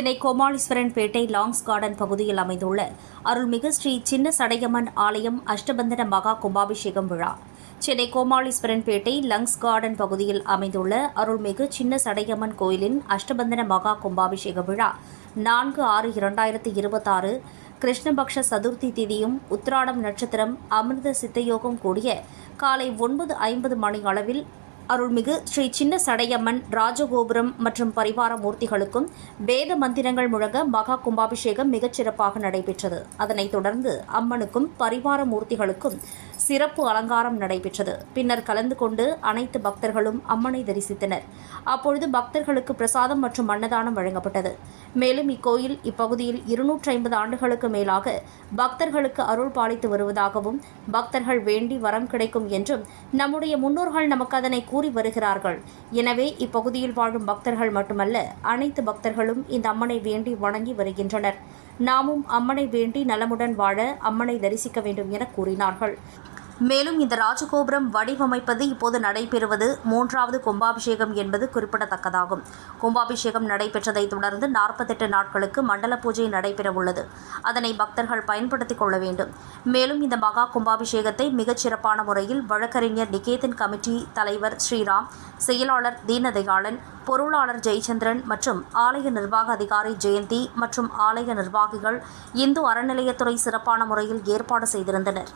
Chennai கோமாளீஸ்வரன்பேட்டை longs garden பகுதியில் அமைந்துள்ள அருள்மிகு ஸ்ரீ சின்ன சடையம்மன் ஆலயம் அஷ்டபந்தன மகா கும்பாபிஷேகம் விழா. சென்னை கோமாளீஸ்வரன்பேட்டை லங்ஸ் கார்டன் பகுதியில் அமைந்துள்ள அருள்மிகு சின்ன சடையம்மன் கோயிலின் அஷ்டபந்தன மகா கும்பாபிஷேக விழா 4/6/2026 கிருஷ்ணபக்ஷ சதுர்த்தி திதியும் உத்திராடம் நட்சத்திரம் அமிர்த சித்தயோகம் கூடிய காலை 9:50 மணி அளவில் அருள்மிகு ஸ்ரீ சின்ன சடையம்மன் ராஜகோபுரம் மற்றும் பரிவார மூர்த்திகளுக்கும் வேத மந்திரங்கள் முழங்க மகா கும்பாபிஷேகம் மிகச்சிறப்பாக நடைபெற்றது. அதனைத் தொடர்ந்து அம்மனுக்கும் பரிவார மூர்த்திகளுக்கும் சிறப்பு அலங்காரம் நடைபெற்றது. பின்னர் கலந்து கொண்டு அனைத்து பக்தர்களும் அம்மனை தரிசித்தனர். அப்பொழுது பக்தர்களுக்கு பிரசாதம் மற்றும் அன்னதானம் வழங்கப்பட்டது. மேலும் இக்கோயில் இப்பகுதியில் 250 ஆண்டுகளுக்கு மேலாக பக்தர்களுக்கு அருள் பாலித்து வருவதாகவும் பக்தர்கள் வேண்டி வரம் கிடைக்கும் என்றும் நம்முடைய முன்னோர்கள் நமக்கு அதனை கூறி வருகிறார்கள். எனவே இப்பகுதியில் வாழும் பக்தர்கள் மட்டுமல்ல, அனைத்து பக்தர்களும் இந்த அம்மனை வேண்டி வணங்கி வருகின்றனர். நாமும் அம்மனை வேண்டி நலமுடன் வாழ அம்மனை தரிசிக்க வேண்டும் என கூறினார்கள். மேலும் இந்த ராஜகோபுரம் வடிவமைப்பது இப்போது நடைபெறுவது 3வது கும்பாபிஷேகம் என்பது குறிப்பிடத்தக்கதாகும். கும்பாபிஷேகம் நடைபெற்றதைத் தொடர்ந்து 48 நாட்களுக்கு மண்டல பூஜை நடைபெறவுள்ளது. அதனை பக்தர்கள் பயன்படுத்திக் கொள்ள வேண்டும். மேலும் இந்த மகா கும்பாபிஷேகத்தை மிகச்சிறப்பான முறையில் வழக்கறிஞர் நிகேதன் கமிட்டி தலைவர் ஸ்ரீராம், செயலாளர் தீனதயாளன், பொருளாளர் ஜெயச்சந்திரன் மற்றும் ஆலய நிர்வாக அதிகாரி ஜெயந்தி மற்றும் ஆலய நிர்வாகிகள் இந்து அறநிலையத்துறை சிறப்பான முறையில் ஏற்பாடு செய்திருந்தனர்.